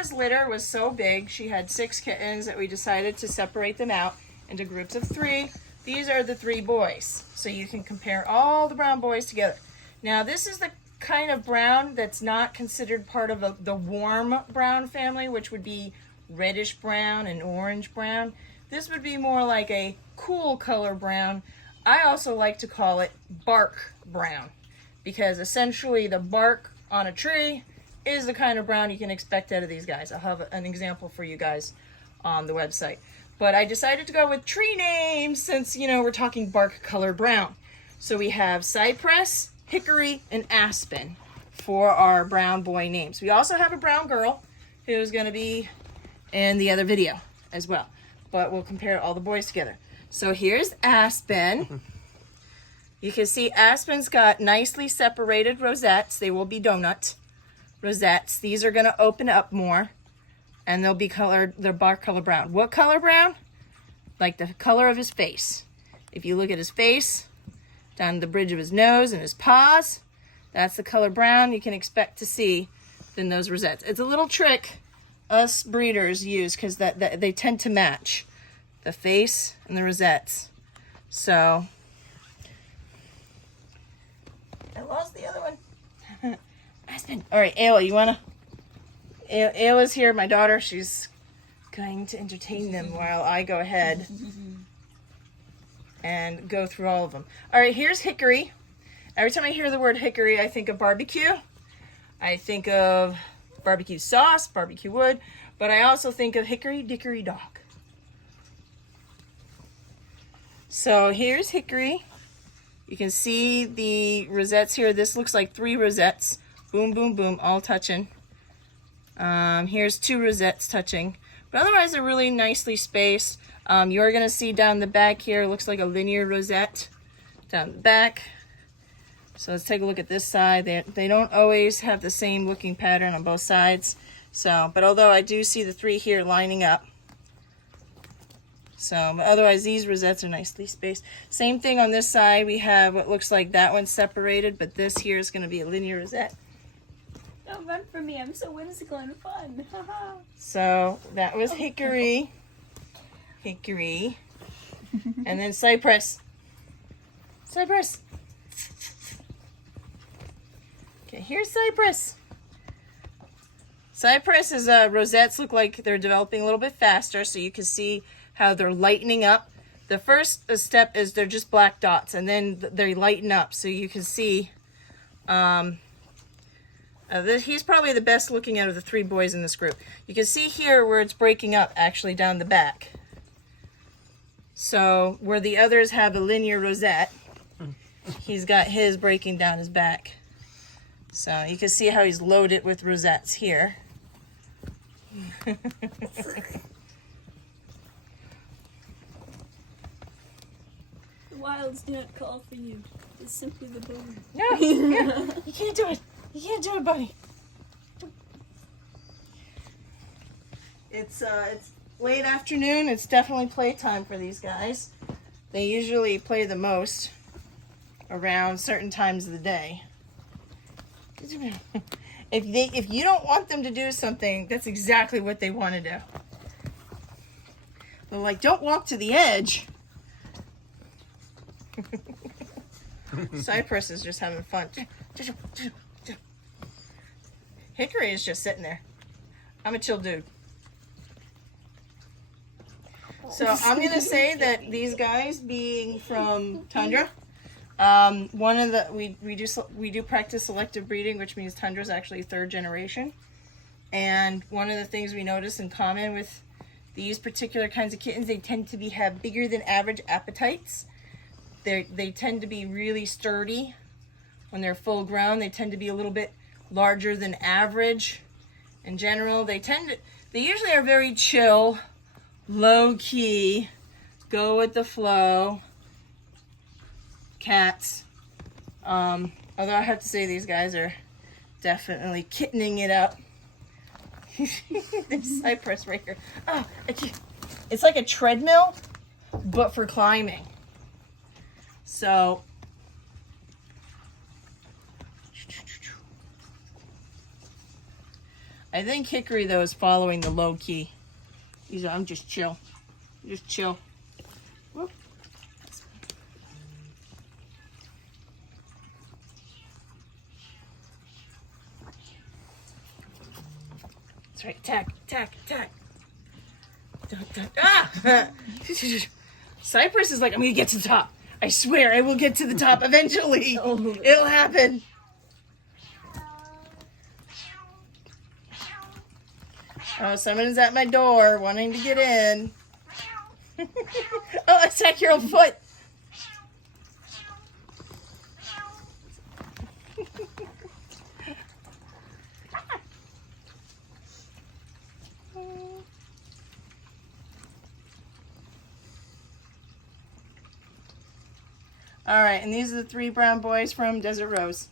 Amanda's litter was so big, she had 6 kittens, that we decided to separate them out into groups of 3. These are the 3 boys, so you can compare all the brown boys together. Now this is the kind of brown that's not considered part of the warm brown family, which would be reddish brown and orange brown. This would be more like a cool color brown. I also like to call it bark brown, because essentially the bark on a tree is the kind of brown you can expect out of these guys. I'll have an example for you guys on the website. But I decided to go with tree names since, you know, we're talking bark color brown. So we have Cypress, Hickory, and Aspen for our brown boy names. We also have a brown girl who's going to be in the other video as well. But we'll compare all the boys together. So here's Aspen. You can see Aspen's got nicely separated rosettes. They will be donut rosettes. These are going to open up more, and they'll be colored, they're bark color brown. What color brown? Like the color of his face. If you look at his face, down the bridge of his nose and his paws, that's the color brown you can expect to see in those rosettes. It's a little trick us breeders use, because that they tend to match the face and the rosettes. So I lost the other one. Aspen. All right, Ayla, you wanna? Ayla's here, my daughter. She's going to entertain them while I go ahead and go through all of them. All right, here's Hickory. Every time I hear the word hickory, I think of barbecue. I think of barbecue sauce, barbecue wood, but I also think of hickory dickory dock. So here's Hickory. You can see the rosettes here. This looks like 3 rosettes. Boom, boom, boom, all touching. Here's 2 rosettes touching. But otherwise, they're really nicely spaced. You're going to see down the back here, looks like a linear rosette down the back. So let's take a look at this side. They don't always have the same looking pattern on both sides. So, but although I do see the 3 here lining up. So, but otherwise these rosettes are nicely spaced. Same thing on this side. We have what looks like that one's separated, but this here is going to be a linear rosette. Don't run from me. I'm so whimsical and fun. So that was Hickory. Hickory. And then Cypress. Cypress. Okay, here's Cypress. Cypress is rosettes look like they're developing a little bit faster, so you can see how they're lightening up. The first step is they're just black dots, and then they lighten up, so you can see he's probably the best looking out of the 3 boys in this group. You can see here where it's breaking up actually down the back. So where the others have a linear rosette, he's got his breaking down his back. So you can see how he's loaded with rosettes here. The wilds do not call for you. It's simply the bone. No, yeah, you can't do it. You can't do it, buddy. It's late afternoon. It's definitely playtime for these guys. They usually play the most around certain times of the day. If you don't want them to do something, that's exactly what they want to do. They're like, don't walk to the edge. Cypress is just having fun. Hickory is just sitting there. I'm a chill dude. So I'm going to say that these guys being from Tundra, one of the we do practice selective breeding, which means Tundra is actually 3rd generation. And one of the things we notice in common with these particular kinds of kittens, they tend to have bigger than average appetites. They tend to be really sturdy when they're full grown. They tend to be a little bit larger than average. In general, they usually are very chill, low key, go with the flow cats. Although I have to say these guys are definitely kittening it up. There's Cypress right here. Oh, it's like a treadmill, but for climbing. So I think Hickory, though, is following the low key. I'm just chill. Just chill. Whoop. That's right. Attack, attack, attack. Dun, dun. Ah! Cypress is like, I'm going to get to the top. I swear I will get to the top eventually. It'll happen. Oh, someone's at my door wanting to get in. Oh, attack your own foot. All right, and these are the 3 brown boys from Desert Rose.